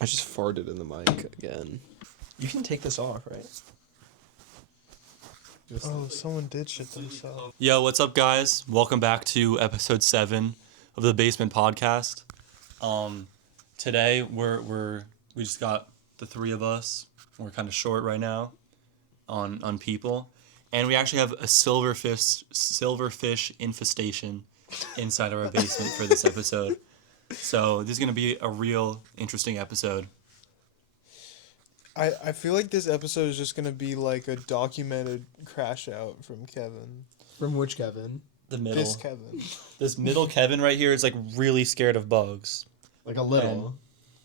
I just farted in the mic again. You can take this off, right? Someone did shit themselves. Yo, what's up, guys? Welcome back to episode 7 of the Basement Podcast. Today we just got the three of us. We're kind of short right now on people, and we actually have a silverfish infestation inside of our basement for this episode. So this is gonna be a real interesting episode. I feel like this episode is just gonna be like a documented crash out from Kevin. From which Kevin? The middle. This Kevin. This middle Kevin right here is like really scared of bugs. Like a little.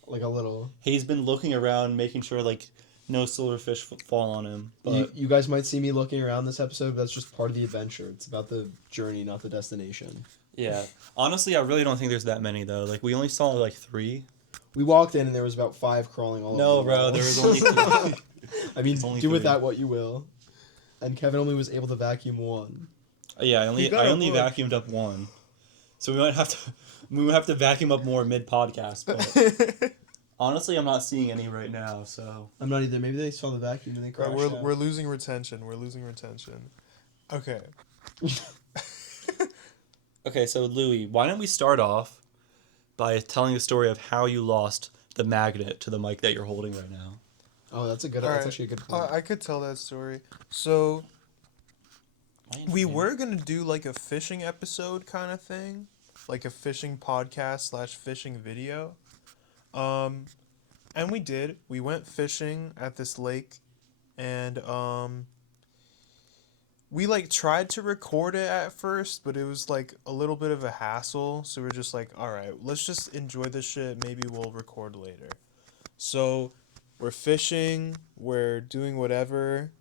Like a little. He's been looking around, making sure like no silverfish fall on him. But You guys might see me looking around this episode, but that's just part of the adventure. It's about the journey, not the destination. yeah, honestly, I really don't think there's that many though. Like we only saw like 3. We walked in and there was about 5 crawling all over. No, the bro, walls. there was only 3. I mean, only do with 3. that what you will. And Kevin only was able to vacuum 1. Yeah, I only look. vacuumed up 1. So we might have to vacuum up more mid podcast. But honestly, I'm not seeing any right now. So I'm not either. Maybe they saw the vacuum and they crashed Bro, out. we're losing retention. Okay. okay, so Louis, why don't we start off by telling the story of how you lost the magnet to the mic that you're holding right now. Oh, that's Alright. actually a good point. I could tell that story. So we were gonna do like a fishing episode kind of thing, like a fishing podcast / fishing video. And we did. We went fishing at this lake, and we like tried to record it at first, but it was like a little bit of a hassle. So we're just like, all right, let's just enjoy this shit. Maybe we'll record later. So we're fishing. We're doing whatever.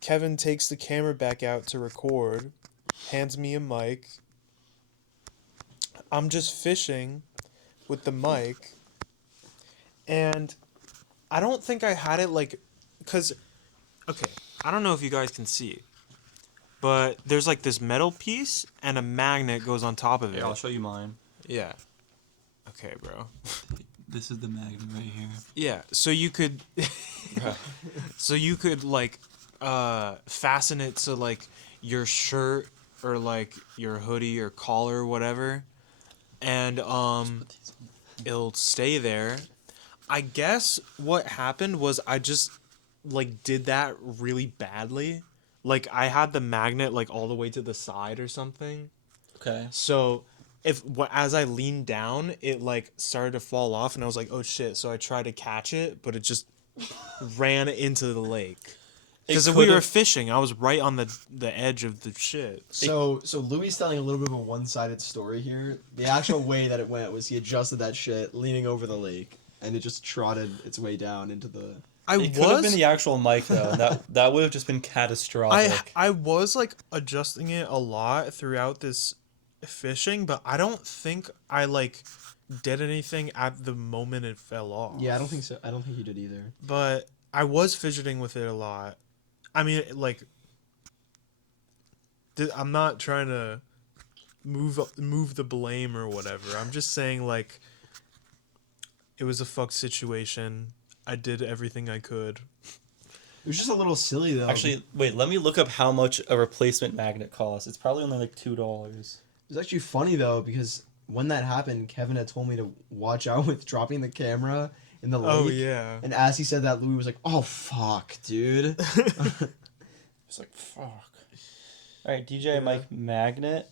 Kevin takes the camera back out to record, hands me a mic. I'm just fishing with the mic, and I don't think I had it like, cause, okay, I don't know if you guys can see, but there's like this metal piece and a magnet goes on top of it. Here, I'll show you mine. Yeah. Okay, bro. This is the magnet right here. Yeah, so you could, like, fasten it to like your shirt or like your hoodie or collar or whatever, and it'll stay there. I guess what happened was I just like did that really badly. Like I had the magnet like all the way to the side or something. Okay. So as I leaned down, it like started to fall off, and I was like, "Oh shit!" So I tried to catch it, but it just ran into the lake. Because we were fishing, I was right on the edge of the shit. So Louis is telling a little bit of a one-sided story here. The actual way that it went was he adjusted that shit leaning over the lake, and it just trotted its way down into the... It could have been the actual mic though. And that would have just been catastrophic. I was like adjusting it a lot throughout this fishing, but I don't think I like did anything at the moment it fell off. Yeah, I don't think so. I don't think you did either. But I was fidgeting with it a lot. I mean, like, I'm not trying to move the blame or whatever. I'm just saying, like, it was a fucked situation. I did everything I could. It was just a little silly, though. Actually, wait, let me look up how much a replacement magnet costs. It's probably only like $2. It was actually funny, though, because when that happened, Kevin had told me to watch out with dropping the camera in the lake. Oh, yeah. And as he said that, Louis was like, "Oh, fuck, dude." It's like, fuck. Alright, DJI mic magnet.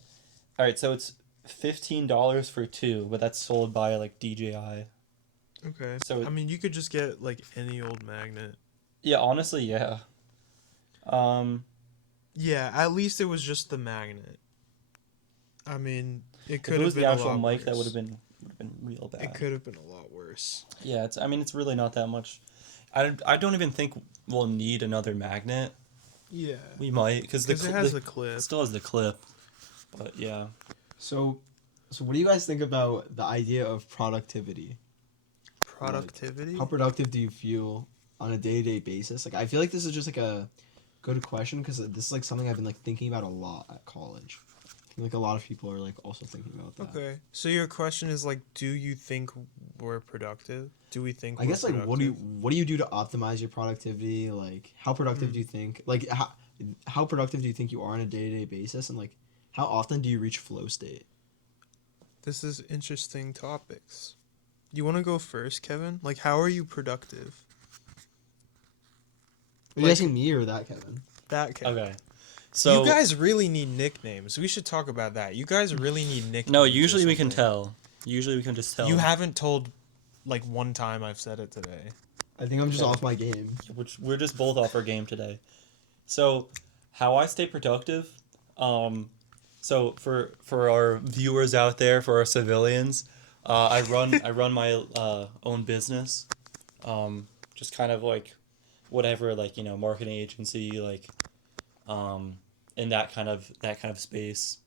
Alright, so it's $15 for 2, but that's sold by like DJI. Okay. So I mean, you could just get, like, any old magnet. Yeah, honestly, yeah. Yeah, at least it was just the magnet. I mean, it could if it have was been the a actual lot mic, worse. that would have been real bad. It could have been a lot worse. Yeah, it's really not that much. I don't even think we'll need another magnet. Yeah. We might, because it has the clip. It still has the clip. But yeah. So what do you guys think about the idea of productivity? Productivity? How productive do you feel on a day-to-day basis? Like, I feel like this is just like a good question because this is like something I've been like thinking about a lot at college. feel like a lot of people are like also thinking about that. Okay. So your question is like, do you think we're productive? Do we think I guess like productive? what do you do to optimize your productivity? Like how productive do you think how productive do you think you are on a day-to-day basis, and like how often do you reach flow state? This is interesting topics. You want to go first, Kevin? Like, how are you productive? Are you Like- asking me or that Kevin? That Kevin. Okay. So you guys really need nicknames. We should talk about that. You guys really need nicknames. no, or usually we can something. tell. Usually we can just tell. You haven't told, like, one time I've said it today. I think I'm just Okay. off my game. Which we're just both off our game today. So, how I stay productive, so for our viewers out there, for our civilians, I run my own business, just kind of like whatever, like, you know, marketing agency, like in that kind of space.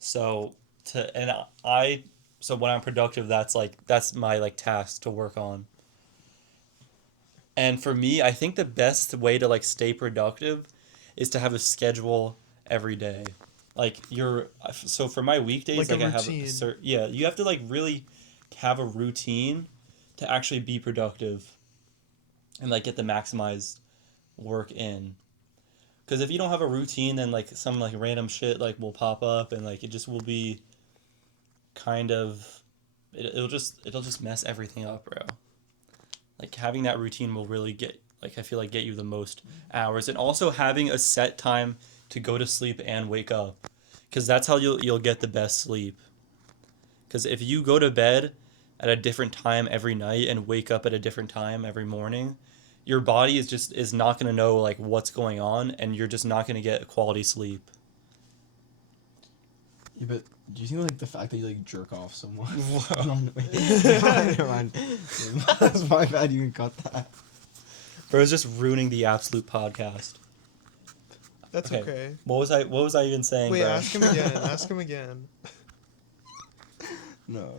So so when I'm productive, that's my like task to work on. And for me, I think the best way to like stay productive is to have a schedule every day. Like so for my weekdays, Like a I have routine. you have to like really have a routine to actually be productive and like get the maximized work in. Because if you don't have a routine, then like some like random shit like will pop up, and like it just will be kind of it'll just mess everything up, bro. Like having that routine will really I feel like get you the most hours, and also having a set time to go to sleep and wake up, because that's how you'll get the best sleep. Because if you go to bed at a different time every night and wake up at a different time every morning, your body is not going to know like what's going on, and you're just not going to get quality sleep. Yeah, but do you think like the fact that you like jerk off so much? Wow. Never mind. That's my bad. You can cut that. Bro, it's just ruining the absolute podcast. That's Okay. okay. What was I even saying, Wait, bro? ask him again. Ask him again. No.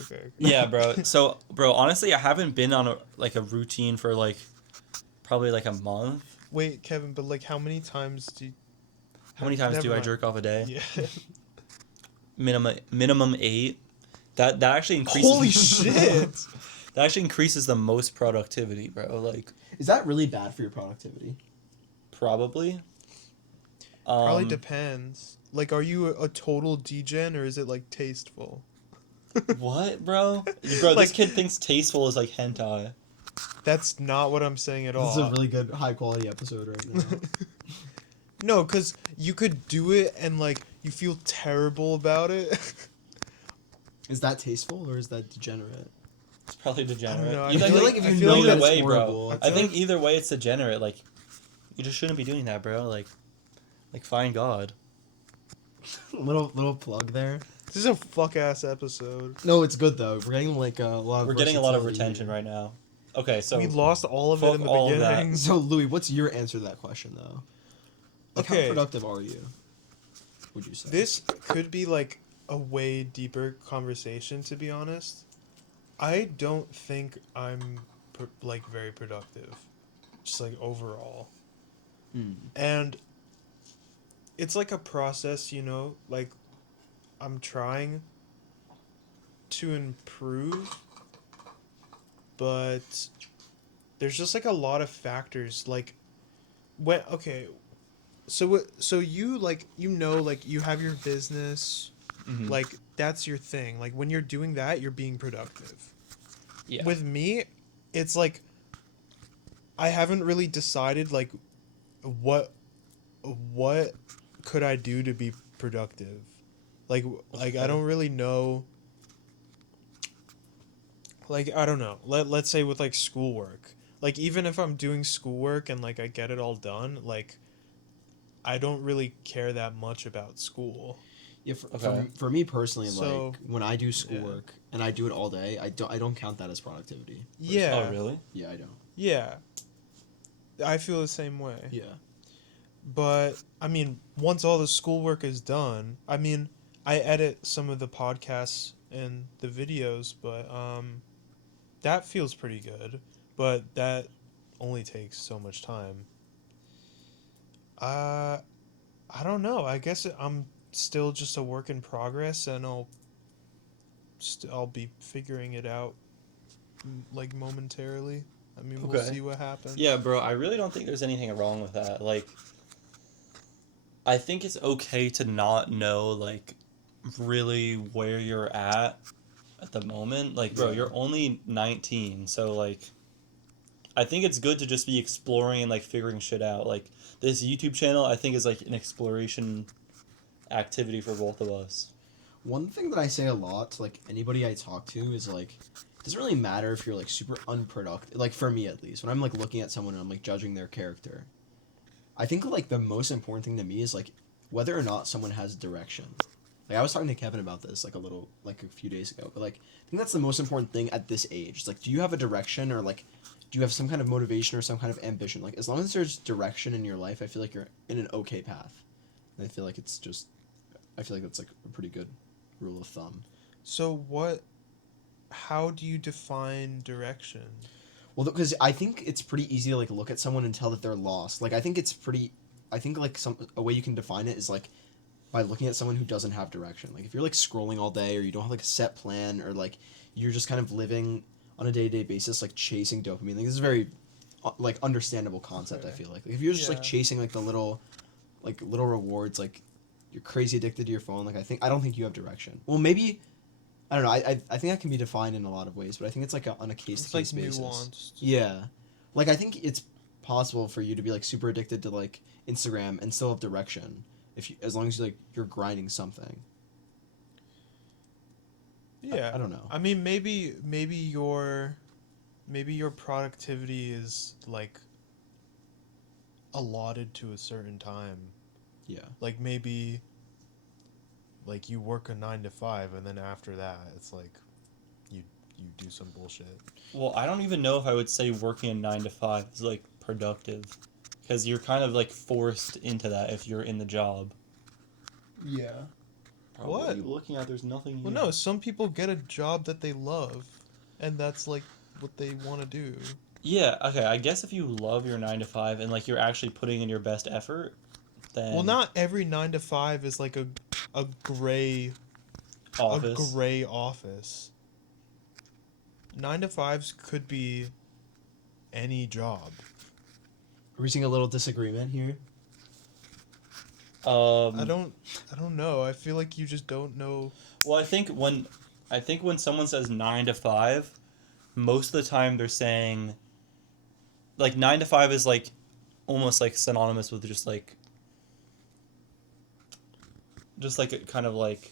Okay. Yeah, bro. So, bro, honestly, I haven't been on a routine for like probably like a month. Wait, Kevin, but like, how many times do you... How many times Never do I mind. jerk off a day? Yeah. Minimum 8. That actually increases. Holy shit! That actually increases the most productivity, bro. Like Is that really bad for your productivity? probably. Probably depends. Like, are you a total degen or is it like tasteful? What, bro? Bro, Like- this kid thinks tasteful is like hentai. That's not what I'm saying at all. This is a really good, high quality episode right now. No, because you could do it and like you feel terrible about it. Is that tasteful or is that degenerate? It's probably degenerate. know, I Either, feel like- if I you feel know like that either it's way, horrible, bro. it's I think either way it's degenerate. Like, you just shouldn't be doing that, bro. Like find God. little plug there. This is a fuck ass episode. No, it's good though. We're getting like a lot of. We're getting a lot of versatility retention here. right now. Okay, so We lost all of it fuck in the all of that. beginning. So Louis, what's your answer to that question though? Like, Okay. how productive are you? Would you say? This could be like a way deeper conversation, to be honest. I don't think I'm like very productive, just like overall. And it's like a process, you know, like I'm trying to improve, but there's just like a lot of factors like so you like, you know, like you have your business, Mhm. like that's your thing. Like when you're doing that, you're being productive. yeah. With me, it's like I haven't really decided like what could I do to be productive. Like I don't really know. Like I don't know. Let's say with like schoolwork. Like even if I'm doing schoolwork and like I get it all done, like I don't really care that much about school. Yeah, Okay. for me personally, So- like when I do schoolwork and I do it all day, I don't count that as productivity. Yeah. Oh really? Yeah, I don't. Yeah. I feel the same way. Yeah. But I mean, once all the schoolwork is done, I mean, I edit some of the podcasts and the videos, but that feels pretty good. But that only takes so much time. I don't know. I guess I'm still just a work in progress, and I'll be figuring it out like momentarily. I mean, we'll Okay. see what happens. Yeah, bro, I really don't think there's anything wrong with that. Like, I think it's okay to not know, like, really where you're at the moment. Like, bro, Yeah. you're only 19, so, like, I think it's good to just be exploring and, like, figuring shit out. Like, this YouTube channel, I think, is, like, an exploration activity for both of us. One thing that I say a lot to like anybody I talk to is like, it doesn't really matter if you're like super unproductive. Like for me at least, when I'm like looking at someone and I'm like judging their character, I think like the most important thing to me is like whether or not someone has direction. Like I was talking to Kevin about this like a few days ago, but like I think that's the most important thing at this age. It's like, do you have a direction, or like do you have some kind of motivation or some kind of ambition? Like as long as there's direction in your life, I feel like you're in an okay path. And I feel like that's like a pretty good rule of thumb. So how do you define direction? Well, because I think it's pretty easy to like look at someone and tell that they're lost. Like I think like a way you can define it is like by looking at someone who doesn't have direction. Like if you're like scrolling all day, or you don't have like a set plan, or like you're just kind of living on a day-to-day basis like chasing dopamine. Like this is a very like understandable concept. I Okay. feel like if you're just like Yeah. chasing like the little rewards, like you're crazy addicted to your phone. Like I don't think you have direction. Well, maybe I don't know. I think that can be defined in a lot of ways, but I think it's like on a case It's to like case basis. nuanced. Yeah, like I think it's possible for you to be like super addicted to like Instagram and still have direction as long as you're grinding something. Yeah. I don't know. I mean, maybe your productivity is like allotted to a certain time. Yeah. Like maybe like you work a 9 to 5, and then after that it's like you do some bullshit. Well, I don't even know if I would say working a 9 to 5 is, like, productive. Because you're kind of, like, forced into that if you're in the job. Yeah. Bro, What? are you looking at? There's nothing here. Well, no, some people get a job that they love, and that's like what they want to do. Yeah, okay, I guess if you love your 9 to 5 and, like, you're actually putting in your best effort, then... Well, not every 9 to 5 is like a gray office. A gray office. 9 to 5s could be any job. Are we seeing a little disagreement here? I don't know. I feel like you just don't know. Well, I think when someone says 9 to 5, most of the time they're saying, like, 9 to 5 is, like, almost, like, synonymous with just, like, a kind of, like,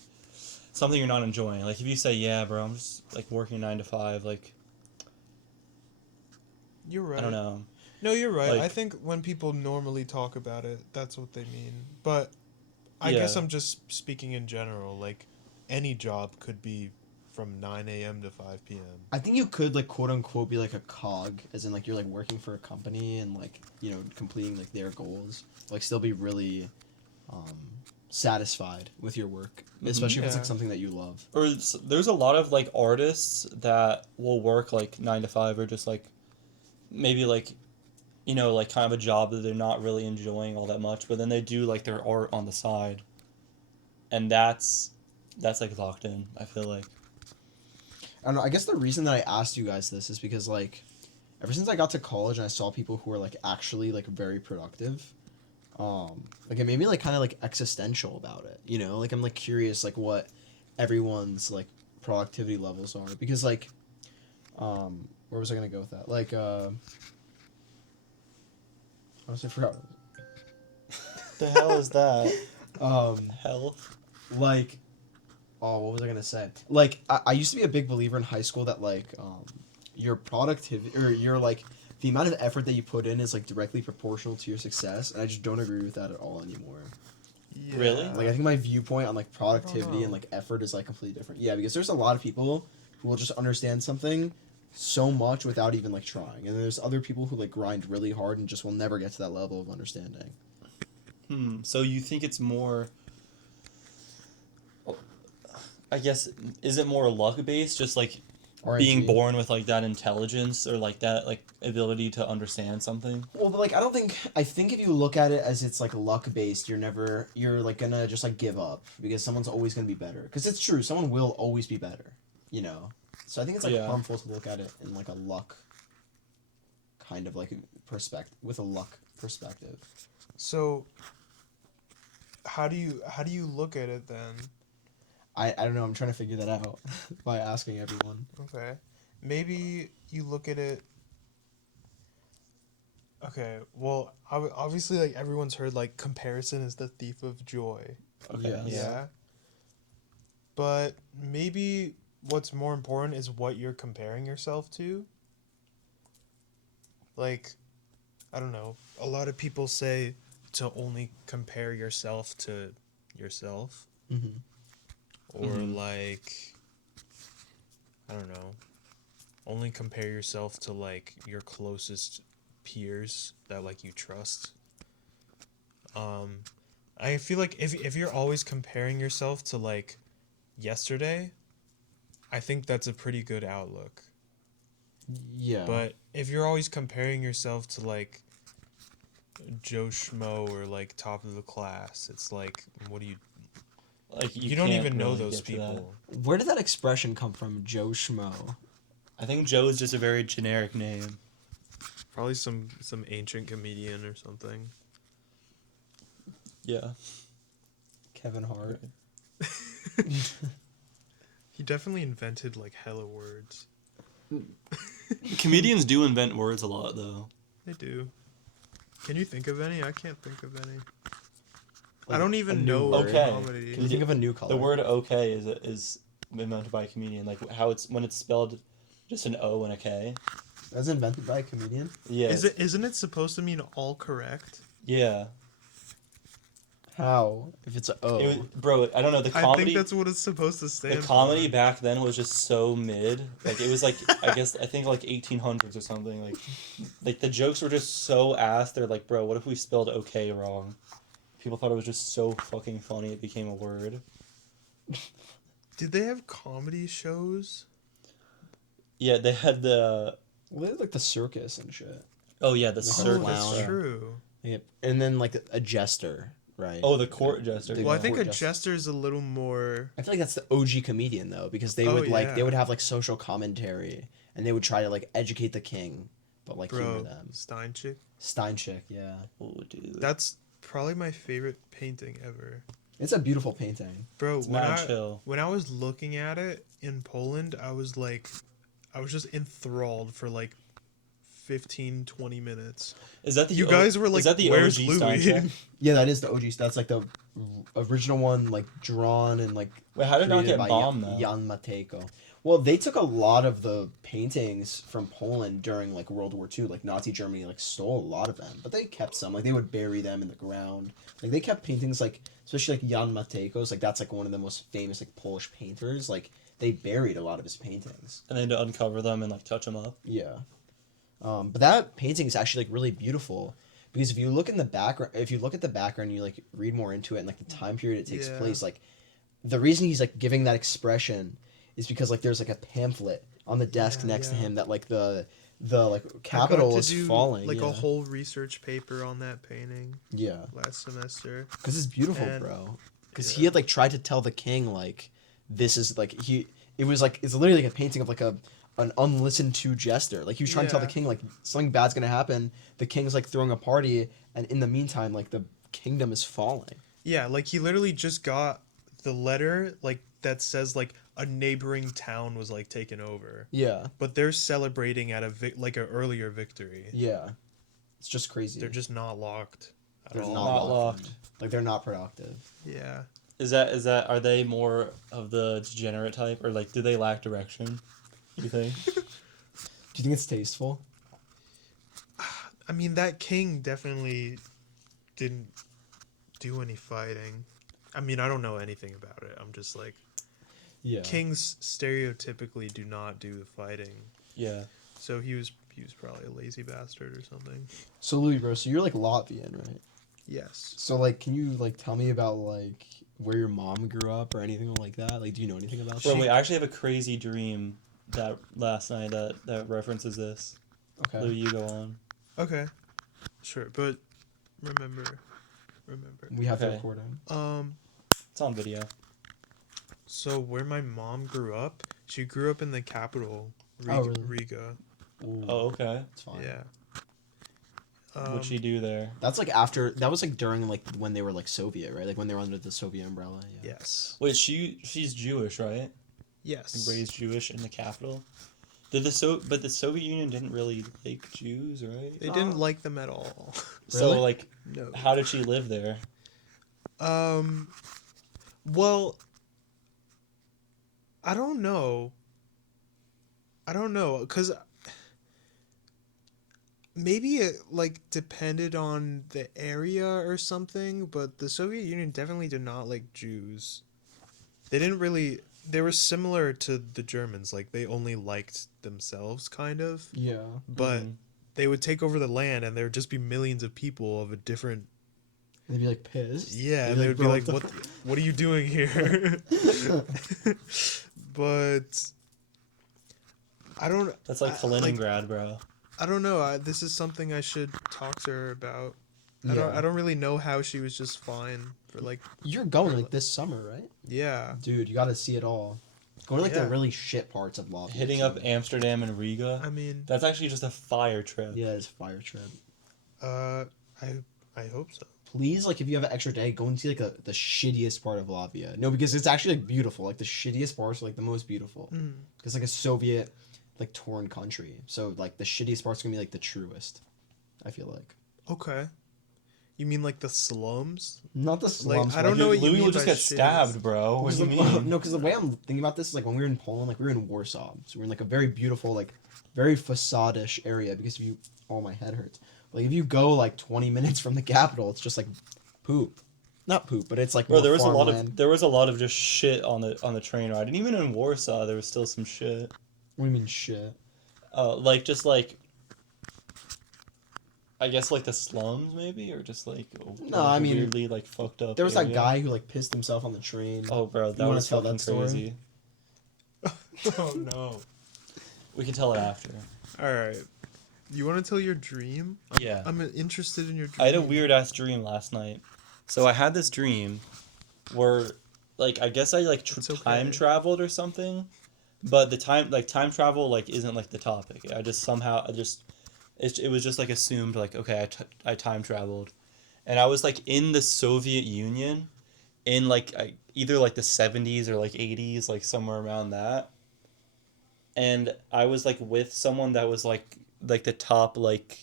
something you're not enjoying. Like, if you say, yeah, bro, I'm just, like, working 9 to 5, like, You're right. I don't know. No, you're right. Like- I think when people normally talk about it, that's what they mean. But I guess Yeah. I'm just speaking in general. Like, any job could be from 9 a.m. to 5 p.m. I think you could like quote unquote be like a cog, as in like you're like working for a company and like completing like their goals. Like still be really satisfied with your work, especially if it's like Yeah. something that you love. Or there's a lot of, like, artists that will work, like, 9 to 5 or just, like, maybe, like, like, kind of a job that they're not really enjoying all that much, but then they do, like, their art on the side. And that's like, locked in, I feel like. I don't know. I guess the reason that I asked you guys this is because like, ever since I got to college and I saw people who were like actually like very productive, like it made me like kind of like existential about it. Like I'm like curious like what everyone's like productivity levels are, because like, where was I gonna go with that? Like, honestly, I forgot. The hell is that? Health. Like, oh, what was I gonna say? Like, I used to be a big believer in high school that like, your productivity or your like the amount of effort that you put in is like directly proportional to your success, and I just don't agree with that at all anymore. Yeah. Really? Like, I think my viewpoint on like productivity know. and like effort is like completely different. Yeah, because there's a lot of people who will just understand something so much without even like trying, and there's other people who like grind really hard and just will never get to that level of understanding. So you think it's more... I guess, is it more luck-based? Just, like, being RNG. born with like that intelligence or like that like ability to understand something. Well, but like I think if you look at it as it's like luck based, you're like gonna just like give up because someone's always gonna be better. Because it's true, someone will always be better, you know. So I think it's like Yeah. harmful to look at it in like a luck kind of like perspective with a luck perspective. So how do you look at it then? I don't know. I'm trying to figure that out by asking everyone. Okay. Maybe you look at it. Okay, well, obviously, like, everyone's heard, like, comparison is the thief of joy. Okay. Yes. Yeah. But maybe what's more important is what you're comparing yourself to. Like, I don't know. A lot of people say to only compare yourself to yourself. Mm-hmm. Or, Mhm. like, I don't know. Only compare yourself to, like, your closest peers that, like, you trust. I feel like if you're always comparing yourself to, like, yesterday, I think that's a pretty good outlook. Yeah. But if you're always comparing yourself to, like, Joe Schmo or, like, top of the class, it's like, what do you... Like You don't can't even know really those get to that. people. Where did that expression come from, Joe Schmo? I think Joe is just a very generic name. Probably some ancient comedian or something. Yeah. Kevin Hart. He definitely invented, like, hella words. Comedians do invent words a lot though. They do. Can you think of any? I can't think of any. I Like, don't a even new know word. Okay. comedy. Can you think of a new color? The word okay is invented by a comedian. Like how it's when it's spelled just an O and a K. That's invented by a comedian? Yeah. Isn't it supposed to mean all correct? Yeah. How? If it's a O. It was, bro, I don't know, the I comedy think that's what it's supposed to stand the comedy for. back then was just so mid. Like it was like I think like 1800s or something. Like the jokes were just so ass. They're like, bro, what if we spelled okay wrong? People thought it was just so fucking funny. It became a word. Did they have comedy shows? Yeah, they had the Well, they had, like the circus and shit. oh yeah, the Like a circus. Oh, that's clown. true. Yep. And then like a jester, right? Oh, the court jester. The Well, I think court a jester. jester is a little more. I feel like that's the OG comedian though, because they Oh, would like they yeah. would have like social commentary and they would try to like educate the king, but like humor Bro, them. Steinchick. Steinchick, yeah. Oh, dude. That's probably my favorite painting ever. It's a beautiful painting. Bro, It's mad chill. when I was looking at it in Poland, I was just enthralled for like 15, 20 minutes. Is that the You guys were like, is that the "Where's OG Louis?" Steincheck? Yeah, that is the OG. That's like the original one, like drawn and like. Wait, how did it not created get by bombed though? Jan Matejko. Well, they took a lot of the paintings from Poland during like World War II. Like Nazi Germany like stole a lot of them, but they kept some. Like they would bury them in the ground. Like they kept paintings like especially like Jan Matejko's. Like that's like one of the most famous like Polish painters. Like they buried a lot of his paintings. And then to uncover them and like touch them up. Yeah. But that painting is actually like really beautiful because if you look in the background, if you look at the background, you like read more into it and like the time period it takes Yeah. place. Like the reason he's like giving that expression is because like there's like a pamphlet on the desk Yeah, next to yeah. him that like the like I got capital to is do, falling. like yeah. a whole research paper on that painting Yeah, last semester. because it's beautiful, And- bro. Because yeah. he had like tried to tell the king like this is like it was like it's literally like a painting of like an unlistened to jester. Like he was trying to tell the Yeah. king like something bad's gonna happen. The king's like throwing a party, and in the meantime, like the kingdom is falling. Yeah, like he literally just got the letter like that says like a neighboring town was like taken over, Yeah, but they're celebrating at like an earlier victory. yeah, it's just crazy. They're just not locked at They're all. Not locked. Like they're not productive. Yeah. Is that are they more of the degenerate type or like do they lack direction? You think? Do you think it's tasteful? I mean, that king definitely didn't do any fighting. I mean, I don't know anything about it. I'm just like, Yeah. kings stereotypically do not do the fighting. Yeah. So he was probably a lazy bastard or something. So Louis, bro, so you're like Latvian, right? Yes. So like, can you like tell me about like where your mom grew up or anything like that? Like, do you know anything about Bro, that? wait, I actually have a crazy dream that last night that references this. Okay. Louis, you go on. Okay, sure, but remember. We have to Okay. record him. It's on video. So where my mom grew up, she grew up in the capital, Riga. Oh, really? Riga. Ooh, Oh, okay. it's fine. Yeah. What'd she do there? That's like after. That was like during like when they were like Soviet, right? Like when they were under the Soviet umbrella. Yeah. Yes. Wait, she's Jewish, right? Yes. Raised Jewish in the capital. But the Soviet Union didn't really like Jews, right? They didn't like them at all. So Really? like, No. how did she live there? Well, I don't know, cause maybe it like depended on the area or something, but the Soviet Union definitely did not like Jews. They didn't really. They were similar to the Germans, like they only liked themselves, kind of. Yeah. But Mhm. they would take over the land, and there would just be millions of people of a different. They'd be like pissed. Yeah, They'd and they would be "Bro, like, "What are you doing here?" But I don't. That's like Kaliningrad, bro. I don't know. This is something I should talk to her about. I Yeah. don't really know how she was just fine for like. You're going like this summer, right? Yeah. Dude, you got to see it all. Go to like Yeah. the really shit parts of Latvia. Hitting too. up Amsterdam and Riga. I mean, That's actually just a fire trip. Yeah, it's a fire trip. I hope so. Please, like, if you have an extra day, go and see like the shittiest part of Latvia. No, because it's actually like beautiful. Like the shittiest parts are like the most beautiful. Mm. It's like a Soviet, like torn country. So like the shittiest part's gonna be like the truest. I feel like. Okay. You mean like the slums? Not the slums. I don't know what you Louis mean will just by get shit. stabbed, bro. What do you mean? No, because the way I'm thinking about this is like when we were in Poland, like we were in Warsaw, so we're in like a very beautiful, like very facade-ish area. Because if you, oh my head hurts. Like if you go like 20 minutes from the capital, it's just like poop. Not poop, but it's like Bro, more there was farmland. a lot of just shit on the train ride, and even in Warsaw, there was still some shit. What do you mean shit? Like just like, I guess like the slums maybe, or just like No, I mean, weirdly like fucked up. There was that area. guy who like pissed himself on the train. Oh, bro, that wanna was tell fucking that story? crazy. Oh no. We can tell it after. All right. You want to tell your dream? Yeah. I'm interested in your dream. I had a weird ass dream last night. So I had this dream where, like, I guess I like It's okay. time traveled or something, but the time travel like isn't like the topic. I just somehow it was just like assumed like okay I time traveled, and I was like in the Soviet Union, in like either like the 70s or like 80s, like somewhere around that, and I was like with someone that was like the top like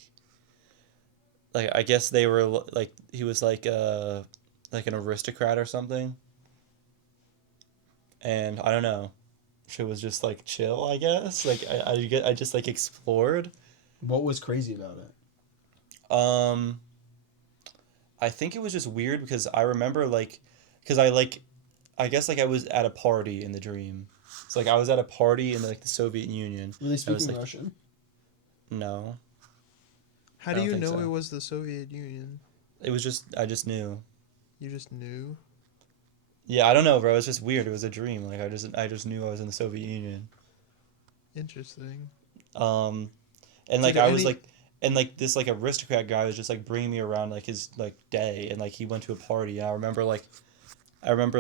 I guess they were like he was like an aristocrat or something. And I don't know. Shit was just like chill, I guess. Like I just like explored. What was crazy about it? I think it was just weird because I remember like cuz I guess like I was at a party in the dream. It's like I was at a party in like the Soviet Union. Were they I was speaking like, Russian? no. How I do don't you think know so. it was the Soviet Union? It was just I just knew. You just knew? Yeah, I don't know, bro. It was just weird. It was a dream. Like I just knew I was in the Soviet Union. Interesting. And like Did I was any- like, and like this like aristocrat guy was just like bringing me around like his like day, and like he went to a party. And I remember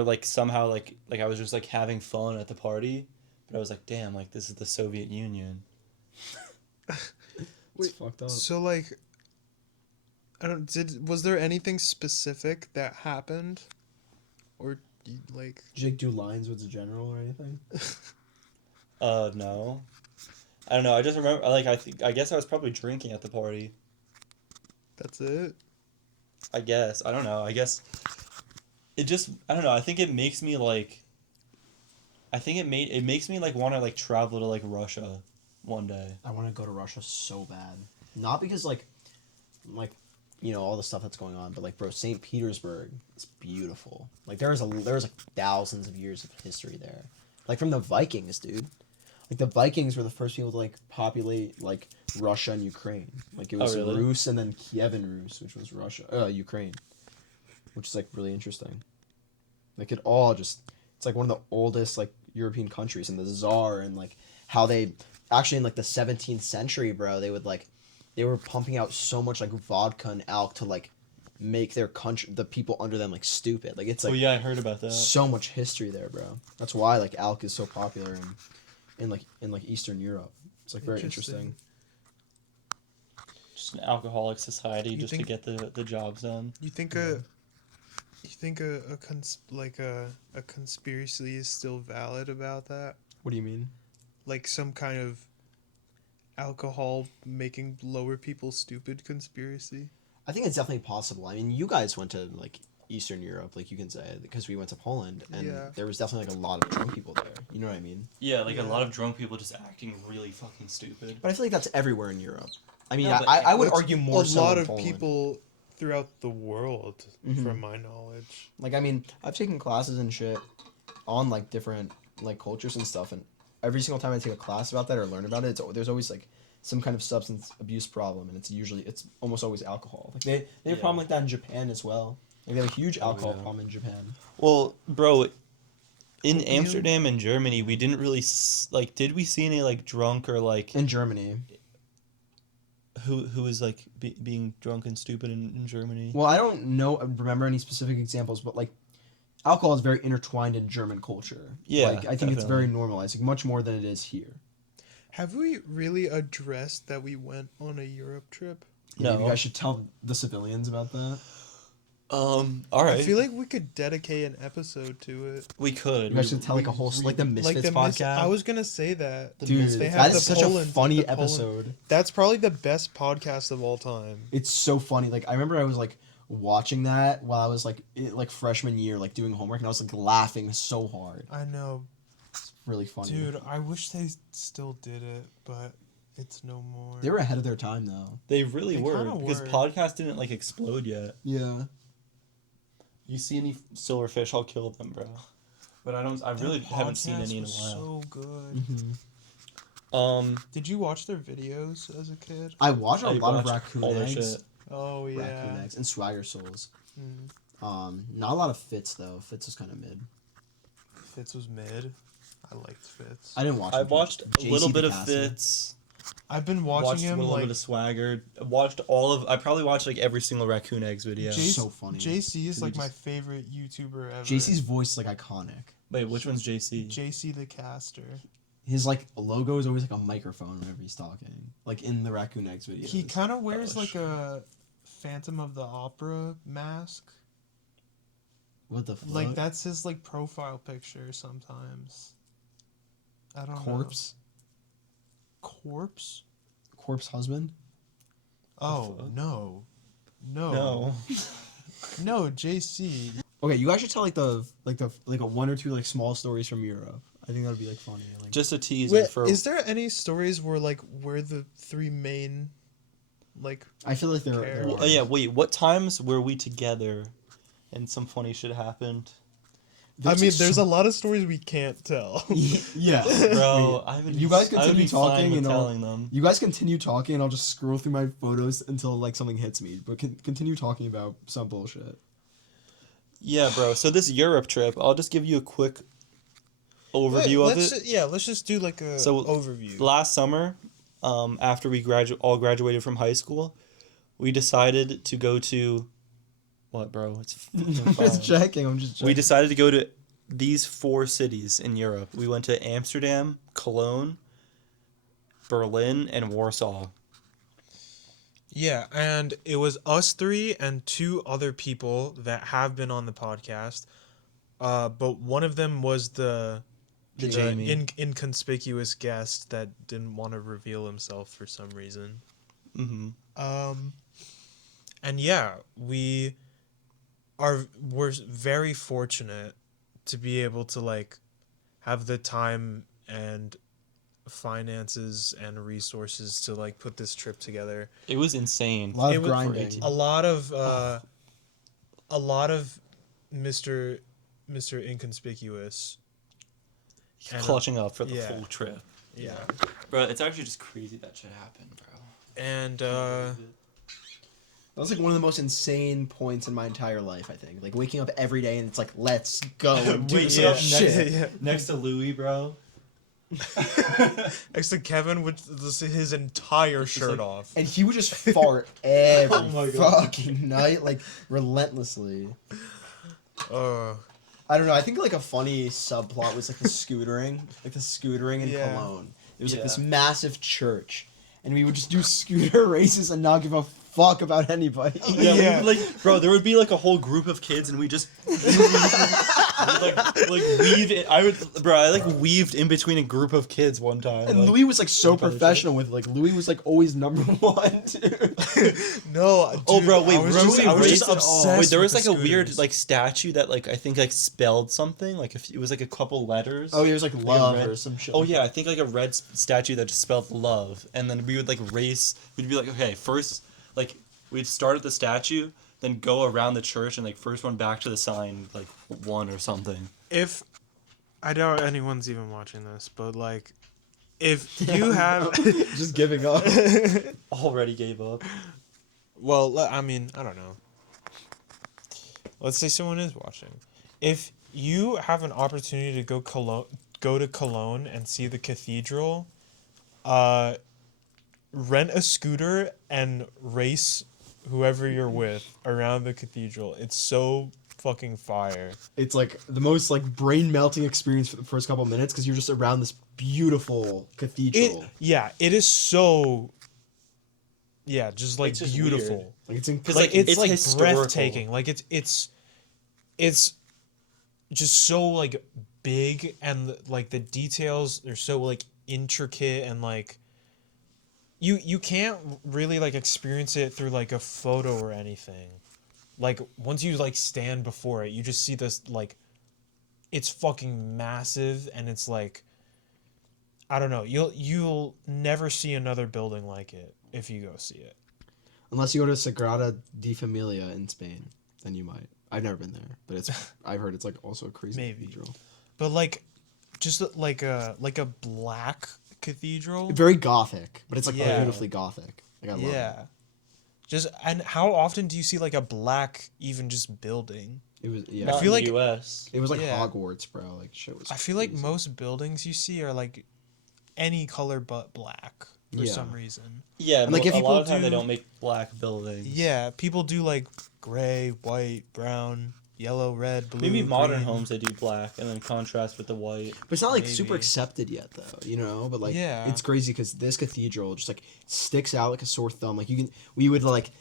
like somehow like I was just like having fun at the party, but I was like, damn, like this is the Soviet Union. It's fucked up. So like was there anything specific that happened? Or like Did you like do lines with the general or anything? No, I don't know. I just remember like I guess I was probably drinking at the party. that's it? I guess I don't know. I guess it just I don't know. I think it makes me like. It makes me like want to like travel to like Russia, one day. I want to go to Russia so bad. Not because like you know all the stuff that's going on, but like bro, St. Petersburg is beautiful. Like there's like thousands of years of history there. Like from the Vikings, dude. Like the Vikings were the first people to like populate like Russia and Ukraine. Like it was Oh, really? Rus and then Kievan Rus, which was Ukraine. Which is like really interesting. Like it's like one of the oldest like European countries, and the Tsar and like how they actually in like the 17th century, bro, they were pumping out so much like vodka and alk to like make their country, the people under them, like stupid. Like it's like Oh yeah, I heard about that. so much history there, bro. That's why like alk is so popular in Eastern Europe. It's like very interesting. Just an alcoholic society You just to think- get the jobs done. You think a conspiracy is still valid about that? What do you mean? Like some kind of alcohol making lower people stupid conspiracy? I think it's definitely possible. I mean, you guys went to like Eastern Europe, like you can say, because we went to Poland, and Yeah. there was definitely like a lot of drunk people there. You know what I mean? Yeah, like a Yeah. lot of drunk people just acting really fucking stupid. But I feel like that's everywhere in Europe. I mean, No, but I would It's argue more a so lot in of Poland. people throughout the world, Mhm. from my knowledge. Like, I mean, I've taken classes and shit on like different like cultures and stuff, and every single time I take a class about that or learn about it, there's always like some kind of substance abuse problem, and it's almost always alcohol. Like they have a problem like that in Japan as well. Like they have a huge alcohol yeah. problem in Japan. Well, bro, in Opium? Amsterdam and Germany, we didn't really like. Did we see any like drunk or like In Germany, who was like being drunk and stupid in Germany? well, I don't remember any specific examples, but like alcohol is very intertwined in German culture. Yeah, like I think it's very definitely. normalized, like much more than it is here. Have we really addressed that we went on a Europe trip? Yeah, maybe No. I should tell the civilians about that. All I right, feel like we could dedicate an episode to it. we could. You guys should tell like a whole like the Misfits podcast. I was gonna say that. Dude, they have that's the such Poland- a funny the Poland- episode. That's probably the best podcast of all time. It's so funny. Like I remember I was like watching that while I was like like freshman year, like doing homework, and I was like laughing so hard. I know, It's really funny. dude. I wish they still did it, but it's no more. They were ahead of their time though. They really They were kinda because were. podcasts didn't like explode yet. Yeah. You see any silverfish, I'll kill them, bro. But I don't. I really haven't seen any in a Podcasts while. were So good. Mm-hmm. Did you watch their videos as a kid? I watched a I lot of watched raccoon all their eggs, shit. Oh raccoon yeah. eggs, and Swagger Souls. Mm. Not a lot of Fitz though. Fitz was kind of mid. Fitz was mid. I liked Fitz. I didn't watch. I him too watched much. a JC little bit of DeCassi. Fitz. I've been Watched watching a him little like bit of Swagger. Watched all of. I probably watched like every single Raccoon Eggs video. J- so funny. JC is Dude, like just- my favorite YouTuber ever. JC's voice is like iconic. Wait, which one's JC? JC the caster. His like logo is always like a microphone whenever he's talking. Like in the Raccoon Eggs videos. He kind of wears Gosh. like a Phantom of the Opera mask. What the fuck? Like that's his like profile picture sometimes. I don't Corpse. know. Corpse? Corpse husband. Oh fuck? no. No. No. No, JC. Okay, you guys should tell like a one or two like small stories from Europe. I think that would be like funny. Like, Just a teaser Wait, for. is there any stories where like we're the three main like I feel like there Care. are. Oh yeah, wait. What times were we together, and some funny shit happened? I mean, like, there's so- a lot of stories we can't tell. yeah, Bro, I would. You be- guys I would continue be fine talking with and I'll- telling them. You guys continue talking, and I'll just scroll through my photos until like something hits me. But continue talking about some bullshit. Yeah, bro. So this Europe trip, I'll just give you a quick overview of it. Let's just do like a So, overview. Last summer, after we all graduated from high school, we decided to go to. What, bro? It's fucking I'm just fine. checking. I'm just checking. We decided to go to these 4 cities in Europe. We went to Amsterdam, Cologne, Berlin, and Warsaw. Yeah, and it was us three and 2 other people that have been on the podcast. But one of them was the Jamie. inconspicuous guest that didn't want to reveal himself for some reason. Mm-hmm. And yeah, we're very fortunate to be able to like have the time and finances and resources to like put this trip together. It was insane. a lot it of was- grinding. A lot of Mr. Inconspicuous. And, Clutching up for the yeah. full trip. Yeah. Bro, it's actually just crazy that shit happened, bro. And That was like one of the most insane points in my entire life. I think like waking up every day and it's like let's go and do Waking some up shit. next to Louis, bro. Next to Kevin with his entire shirt like- off. And he would just fart every Oh my God. fucking night, like relentlessly. Uh, I don't know. I think like a funny subplot was like the scootering in Yeah. Cologne. It was like Yeah. this massive church, and we would just do scooter races and not give a fuck about anybody. Yeah, we Yeah. would, like, bro, there would be like a whole group of kids, and we just like weave it. I like weaved in between a group of kids one time. And like- Louis was like so Like, other shit. professional with it. Like Louis was like always number one. Dude. no. Oh, dude, bro, wait, I was remember just, we I was raced just it? obsessed. Wait, there was with like the a weird scooters. like statue that like I think like spelled something. Like if it was like a couple letters. Oh, he was like love red- or some shit. Oh like yeah, I think like a red statue that just spelled love, and then we would like race. We'd be like, okay, first like we'd start at the statue, then go around the church, and like first one back to the sign like one or something. If I doubt anyone's even watching this, but like, if you have, just giving up. Already gave up. well, I mean, I don't know. Let's say someone is watching. If you have an opportunity to go to Cologne and see the cathedral, rent a scooter and race whoever you're with around the cathedral. It's so fucking fire. It's like the most like brain melting experience for the first couple minutes because you're just around this beautiful cathedral. It is so. Yeah, just like It's just beautiful. weird. Like it's Cause, Like like, it's like historical. breathtaking. Like it's just so like big, and like the details are so like intricate, and like you can't really like experience it through like a photo or anything. Like once you like stand before it, you just see this like it's fucking massive, and it's like I don't know, you'll never see another building like it if you go see it. Unless you go to Sagrada de Familia in Spain, then you might. I've never been there, but it's I've heard it's like also a crazy Maybe. cathedral. But like just like a black cathedral. Very gothic, but it's like Yeah. beautifully gothic. Like I love Yeah. it. Just and how often do you see like a black even just building? It was yeah. Not feel in like- the U.S. It was like Yeah. Hogwarts, bro. Like shit was. I feel like crazy. most buildings you see are like any color but black for Yeah. some reason. Yeah, And, like, like if a lot of people time they do- don't make black buildings. Yeah, people do like gray, white, brown, yellow, red, blue. Maybe modern green. homes they do black and then contrast with the white. But it's not like super Maybe. accepted yet, though. You know, but like Yeah. it's crazy because this cathedral just like sticks out like a sore thumb. Like we would like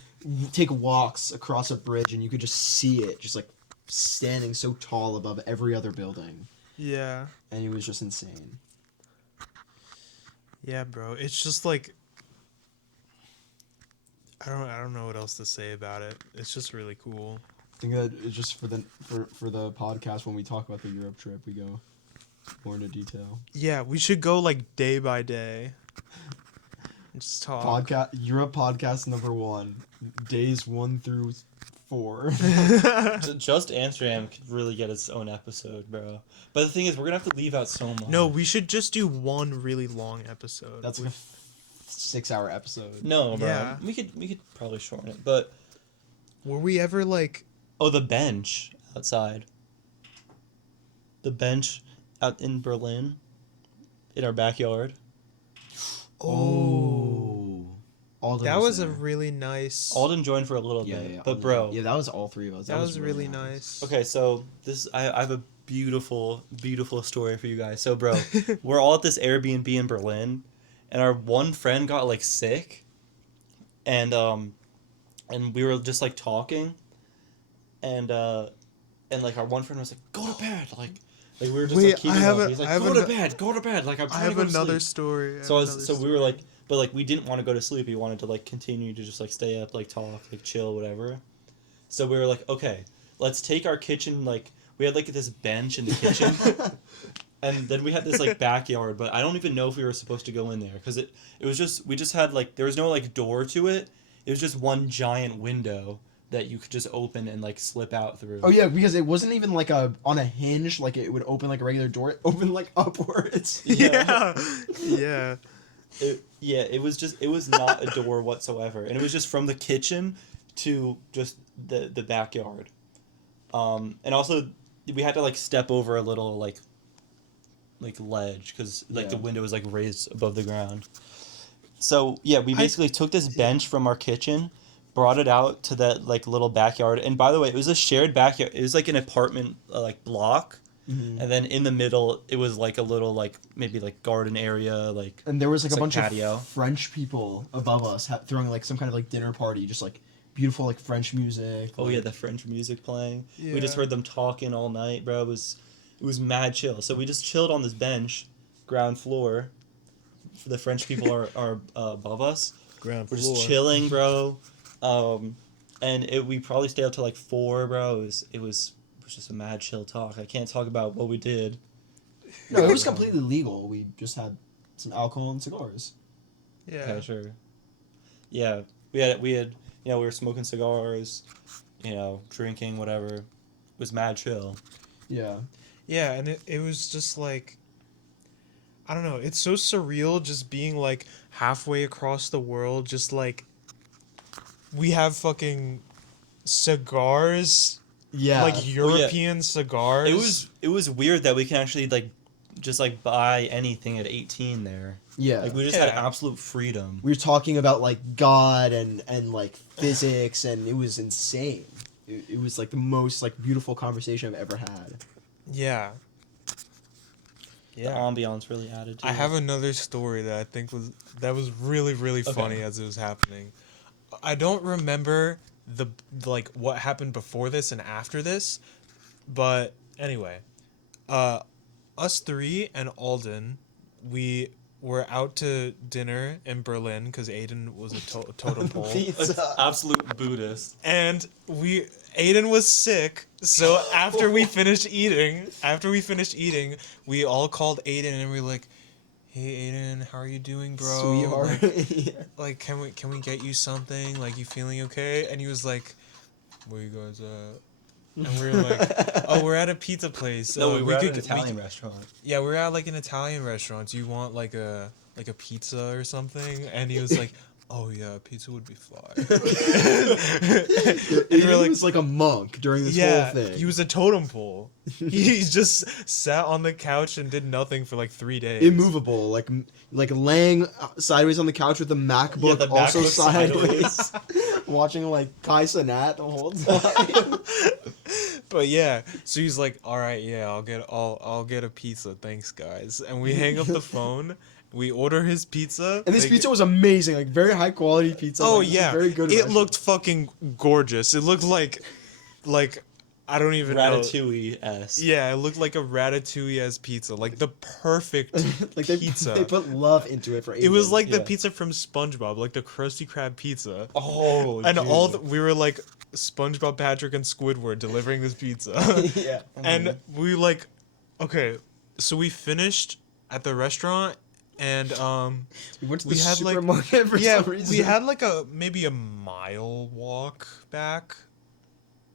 take walks across a bridge and you could just see it just like standing so tall above every other building, Yeah. and it was just insane. Yeah, bro. It's just like I don't know what else to say about it. It's just really cool. I think that it's just for the podcast when we talk about the Europe trip, we go more into detail. Yeah, we should go like day by day. Just talk. Podcast Europe podcast number 1, days 1 through 4. Just Amsterdam could really get its own episode, bro. But the thing is, we're gonna have to leave out so much. No, we should just do one really long episode. That's like a 6-hour episode. No, bro. Yeah. We could probably shorten it, but Were we ever like oh, the bench outside. The bench out in Berlin, in our backyard. Alden that was a there. really nice Alden joined for a little Yeah, bit, yeah. but Alden- bro. Yeah, that was all three of us. that was really nice. Okay, so this I have a beautiful story for you guys. So, bro, we're all at this Airbnb in Berlin, and our one friend got like sick, and we were just like talking, and like our one friend was like, "Go to bed," like we were just Wait, like keeping I have up. a- He's like, I have "Go to ano- bed, go to bed." Like I'm I trying have to go to another sleep. story. So we were like, but like we didn't want to go to sleep. We wanted to like continue to just like stay up, like talk, like chill, whatever. So we were like, okay, let's take our kitchen. Like we had like this bench in the kitchen, and then we had this like backyard. But I don't even know if we were supposed to go in there because it was just we just had like there was no like door to it. It was just one giant window that you could just open and like slip out through. Oh yeah, because it wasn't even like on a hinge, like it would open like a regular door. It opened like upwards. Yeah. Yeah. It was not a door whatsoever, and it was just from the kitchen to just the backyard, and also we had to like step over a little like like ledge because like the Yeah. window was like raised above the ground. So yeah, we basically took this bench from our kitchen, brought it out to that like little backyard. And by the way, it was a shared backyard. It was like an apartment like block, Mhm. and then in the middle it was like a little like maybe like garden area like. And there was like It's a like bunch patio. of French people above us throwing like some kind of like dinner party, just like beautiful like French music. Oh like, yeah, the French music playing. We Yeah. just heard them talking all night, bro. It was mad chill. So we just chilled on this bench, ground floor. The French people are above us. Ground We're floor. just chilling, bro. We probably stayed up till like 4, bro. It was just a mad chill talk. I can't talk about what we did. No, it was completely legal. We just had some alcohol and cigars. Yeah. Okay, sure. Yeah, we had we were smoking cigars, drinking whatever. It was mad chill. Yeah. Yeah, and it was just like, I don't know, it's so surreal just being like halfway across the world, just like we have fucking cigars, Yeah. like European cigars. It was weird that we can actually like just like buy anything at 18 there. Yeah. Like we just had Yeah. absolute freedom. We were talking about like God and like physics, and it was insane. It was like the most like beautiful conversation I've ever had. Yeah. The Yeah. ambiance really added to I it. have another story that I think was really really Okay. funny as it was happening. I don't remember the like what happened before this and after this, but anyway, us three and Alden, we were out to dinner in Berlin because Aiden was a totem pole. Pizza. Absolute Buddhist. And Aiden was sick, so after we finished eating, we all called Aiden and we were like, "Hey Aiden, how are you doing, bro? Sweetheart. Yeah. Like, can we get you something? Like, you feeling okay?" And he was like, "Where you guys at?" And we were like, "Oh, we're at a pizza place. No, we were at an we- Italian restaurant. Yeah, we're at like an Italian restaurant. Do you want like a pizza or something?" And he was like, "Oh yeah, pizza would be fly." He was like a monk during this Yeah, whole thing. he was a totem pole. He just sat on the couch and did nothing for like 3 days. immovable, like laying sideways on the couch with the MacBook the also MacBook sideways, watching like Kai Cenat the whole time. But yeah, so he's like, "All right, yeah, I'll get a pizza, thanks guys." And we hang up the phone. We order his pizza. And this They- pizza was amazing, like very high quality pizza. Oh like, yeah, very good. It restaurant. looked fucking gorgeous. It looked like I don't even know. Ratatouille-esque. Yeah, it looked like a ratatouille-esque pizza, like the perfect like pizza. they put love into it for. It was Aiden. like the yeah. pizza from SpongeBob, like the Krusty Krab pizza. Oh, And dude. we were like SpongeBob, Patrick, and Squidward delivering this pizza. yeah. And we like, okay, so we finished at the restaurant, and We went to we the had, like- supermarket for yeah, some reason. we had like maybe a mile walk back.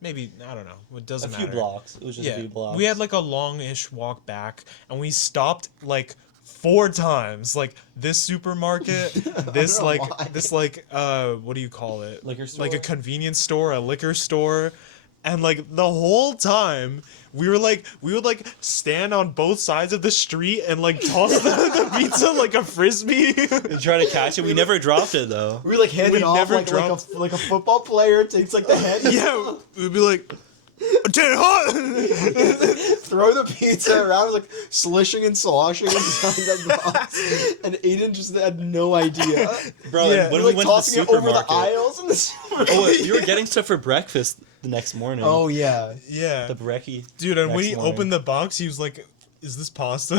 Maybe, I don't know. It a doesn't few matter. blocks. It was just a few blocks. We had like a long-ish walk back, and we stopped like 4 times. Like this supermarket, this know like why. this like what do you call it? Liquor Like a store? convenience store, a liquor store. And like the whole time we would like stand on both sides of the street and like toss the pizza like a frisbee. We tried to catch it. We never dropped it though. We like handed We off never like dropped- a football player takes like the head. Yeah, we'd be like, "Turn hot." Throw the pizza around, like slishing and sloshing inside that box, and Aiden just had no idea. Bro, Yeah. and when We're, we went to the tossing it over the supermarket. aisles in the supermarket. Oh, wait, we were getting stuff for breakfast the next morning. Oh yeah. Yeah. The brekkie. Dude, and when next he morning. opened the box, he was like, "Is this pasta?"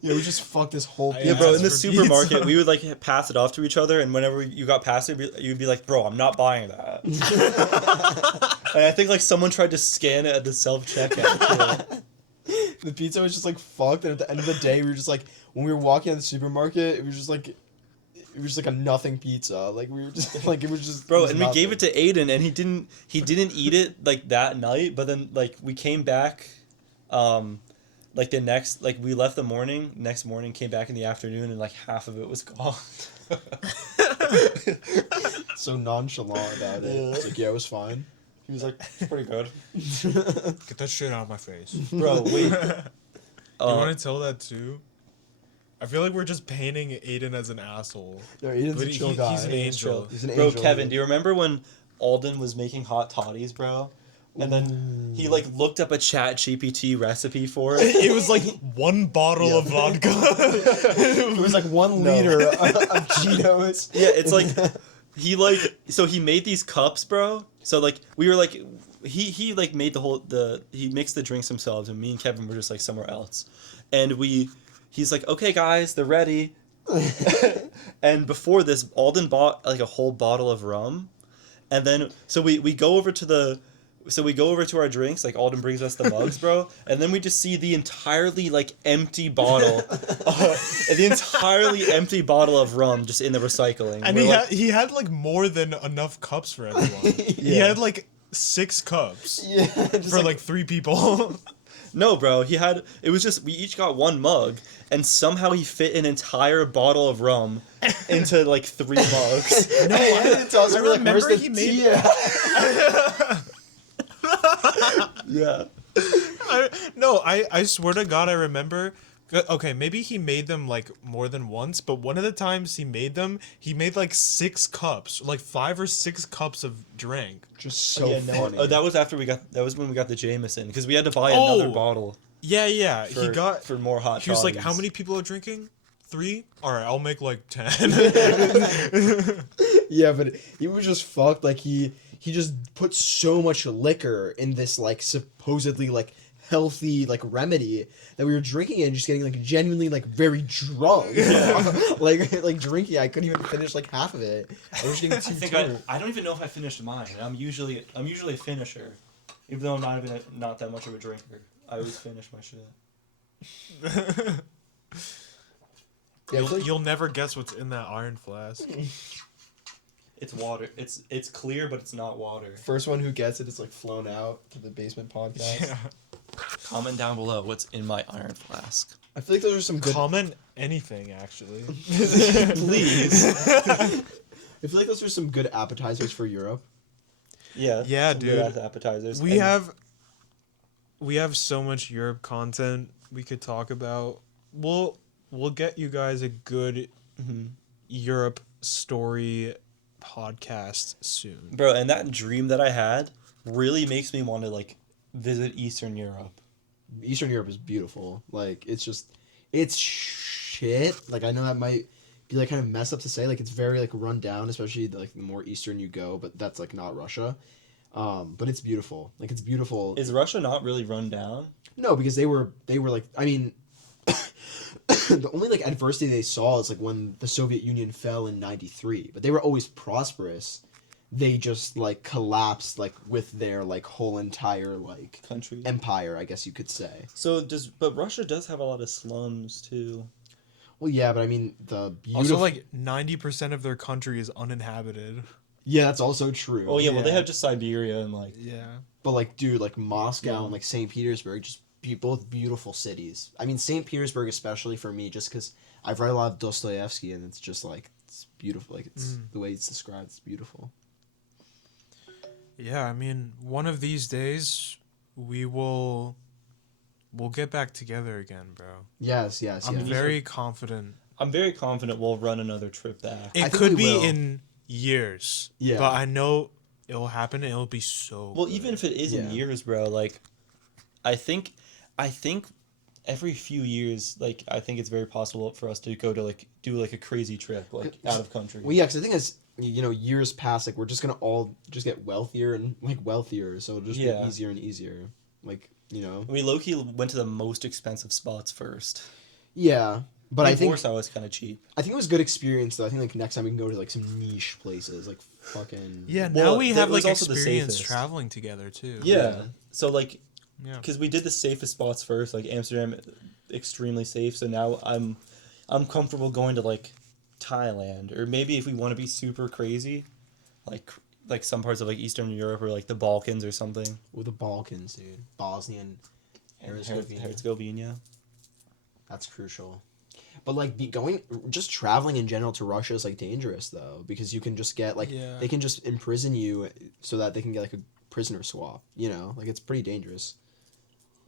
Yeah, we just fucked this whole I pizza. Yeah, bro, in asked the for supermarket, pizza. we would like pass it off to each other, and whenever you got past it, you'd be like, "Bro, I'm not buying that." And I think like someone tried to scan it at the self checkout. The pizza was just like fucked, and at the end of the day, we were just like, when we were walking out of the supermarket, it was just like a nothing pizza. Like we were just like it was just. Bro, was and we gave it nothing. to Aiden, and he didn't eat it like that night. But then like we came back, like the next like we left next morning, came back in the afternoon, and like half of it was gone. so nonchalant about it. It's like, yeah, it was fine. He was like, it's pretty good. Get that shit out of my face. Bro, wait. You want to tell that too? I feel like we're just painting Aiden as an asshole. No, Aiden's But a chill guy. he's an angel. He's an Bro, angel. Kevin, do you remember when Alden was making hot toddies, bro? And then he like looked up a Chat GPT recipe for it. It was like one bottle of vodka. It was like 1 liter of Cheetos. Yeah, it's like he made these cups, bro. So like we were like he like made he mixed the drinks himself, and me and Kevin were just like somewhere else. And he's like, "Okay guys, they're ready." And before this, Alden bought like a whole bottle of rum. And then so we go over to our drinks, like Alden brings us the mugs, bro, and then we just see the entirely like empty bottle, the entirely empty bottle of rum just in the recycling. And he had like more than enough cups for everyone. He Yeah. had like 6 cups Yeah, just for like 3 people. No, bro, it was just we each got 1 mug, and somehow he fit an entire bottle of rum into like 3 mugs. No, I remember he made- Yeah. I swear to God, I remember. Okay, maybe he made them like more than once, but one of the times he made them, he made like 6 cups, like 5 or 6 cups of drink. Just so Yeah, funny. that was when we got the Jameson, because we had to buy another Oh. bottle Yeah, for more hot. He was like, toddies. "How many people are drinking? 3? All right, I'll make like 10." Yeah, but he was just fucked. Like he just put so much liquor in this like supposedly like healthy like remedy that we were drinking it and just getting like genuinely like very drunk. like drinking. I couldn't even finish like half of it. I was getting too drunk. I don't even know if I finished mine. I'm usually a finisher, even though I'm not that much of a drinker. I always finish my shit. Yeah, I feel like- You'll never guess what's in that iron flask. It's water. It's clear, but it's not water. First one who gets it is like flown out to the basement podcast. Yeah. Comment down below what's in my iron flask. I feel like those are some good. Comment anything, actually. Please. I feel like those are some good appetizers for Europe. Yeah. Yeah, some good dude. appetizers. We And have so much Europe content we could talk about. We'll get you guys a good Europe story podcast soon. Bro, and that dream that I had really makes me want to like visit Eastern Europe. Eastern Europe is beautiful. Like it's shit. Like I know that might be like kind of messed up to say. Like it's very like run down, especially like the more eastern you go. But that's like not Russia. But it's beautiful. Like it's beautiful. Is Russia not really run down? No, because they were like I mean. The only like adversity they saw is like when the Soviet Union fell in '93, but they were always prosperous. They just like collapsed like with their like whole entire like Country. empire, I guess you could say. But Russia does have a lot of slums too. Well, yeah, but I mean the beautiful. Also, like 90% of their country is uninhabited. Yeah, that's also true. Oh yeah, well they Yeah. have just Siberia and like Yeah. But like, dude, like Moscow and like St. Petersburg, just both beautiful cities. I mean, St. Petersburg especially for me, just because I've read a lot of Dostoevsky, and it's just like it's beautiful. Like it's the way it's described, it's beautiful. Yeah, I mean, one of these days we'll get back together again, bro. Yes. I'm very confident. I'm very confident we'll run another trip back. It think could we be will. in years. Yeah. But I know it'll happen and it'll be so Well, good. even if it is in Yeah. years, bro, like I think every few years, like I think it's very possible for us to go to like do like a crazy trip like out of country. Well, yeah, because the thing is, you know, years pass, like we're just gonna all just get wealthier and like wealthier, so it'll just Yeah. get easier and easier. Like, you know. We low-key went to the most expensive spots first. Yeah, but I think Warsaw was kind of cheap. it was a good experience though. I think like next time we can go to like some niche places, like fucking. Yeah, Well, now we that have was like also the experience safest. traveling together too. Yeah. So like, Yeah. because we did the safest spots first, like Amsterdam, extremely safe. So now I'm comfortable going to like Thailand, or maybe if we want to be super crazy, like some parts of like Eastern Europe or like the Balkans or something. With the Balkans, dude. Bosnia and Herzegovina. Herzegovina. That's crucial. But like just traveling in general to Russia is like dangerous though, because you can just get like Yeah. they can just imprison you so that they can get like a prisoner swap. You know, like it's pretty dangerous.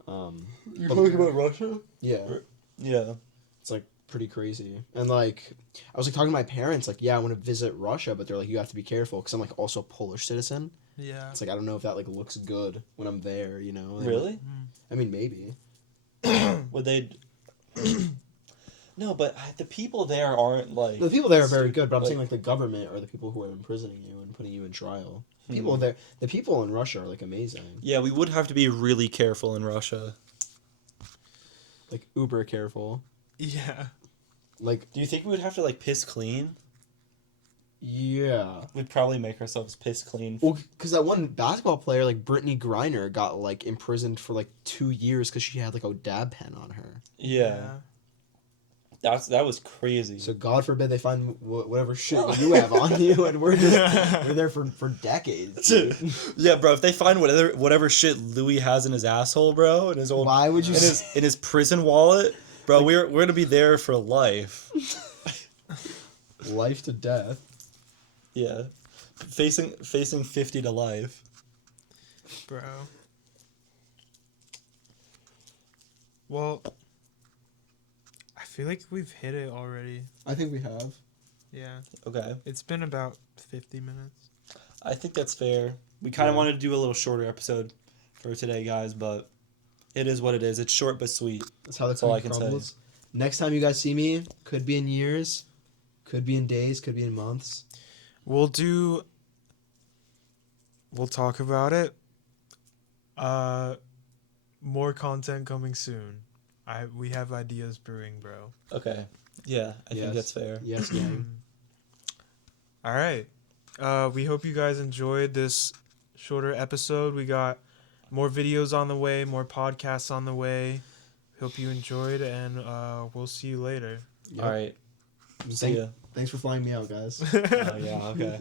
You're But- talking about Russia? Yeah, Yeah. it's like pretty crazy. And like, I was like talking to my parents, like, yeah, I want to visit Russia, but they're like, you have to be careful because I'm like also a Polish citizen. Yeah. It's like I don't know if that like looks good when I'm there. You know? They Really? I mean, maybe. Would they? No, but the people there aren't like. The people there are very Stupid, good, but I'm like- saying like the government are the people who are imprisoning you and putting you in trial. Hmm. People there, the people in Russia are like amazing, Yeah, we would have to be really careful in Russia. like uber careful. Yeah. Like Do you think we would have to like piss clean? yeah, We'd probably make ourselves piss clean. well, because that one basketball player like Brittany Griner got like imprisoned for like 2 years because she had like a dab pen on her. Yeah, that was crazy. So God forbid they find whatever shit you have on you, and we're there for decades. dude. Yeah, bro. If they find whatever shit Louis has in his asshole, bro, in his old Why would you? in his prison wallet, bro, we're gonna be there for life. Life to death. Yeah, facing 50 to life. Bro. Well, I feel like we've hit it already. I think we have. Yeah. Okay, It's been about 50 minutes. I think that's fair. We kind of Yeah. wanted to do a little shorter episode for today, guys, but it is what it is. It's short but sweet. That's how the That's all I cookie can say. crumbles. Next time you guys see me, could be in years, could be in days, could be in months. We'll talk about it. More content coming soon. We have ideas brewing, bro. Okay. Yeah, I think Yes. that's fair. Yes, gang. All right. We hope you guys enjoyed this shorter episode. We got more videos on the way, more podcasts on the way. Hope you enjoyed, and we'll see you later. Yep. All right. See Thank- ya. Thanks for flying me out, guys. Oh, yeah. Okay.